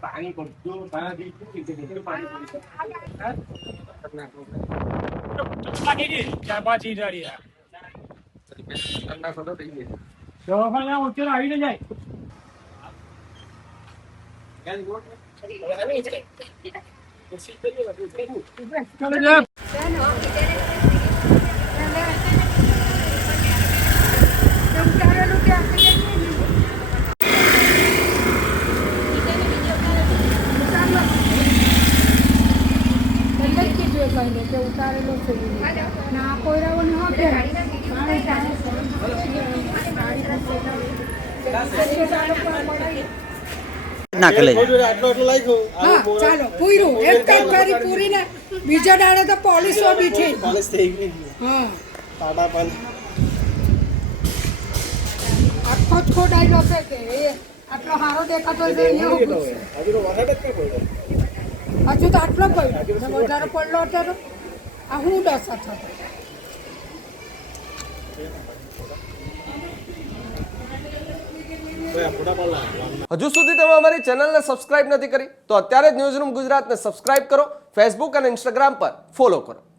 પાણી પડતું આવી જાય ઉતારેલો છે ના કોયરાઓ ન ચાલો પૂરું એક કામ કરી પૂરી ને બીજા દાડે તો પોલીસો બીઠી હા આખો જ ખોડાઈ છે કે આટલો સારો દેખાતો છે હજુ તો આટલો પડ્યો વધારે પડલો હતો આ હું દસ હતો હજુ સુધી તમે અમારી ચેનલને સબસ્ક્રાઇબ નથી કરી તો અત્યારે જ ન્યૂઝરૂમ ગુજરાતને સબસ્ક્રાઇબ કરો, ફેસબુક અને ઇન્સ્ટાગ્રામ પર ફોલો કરો.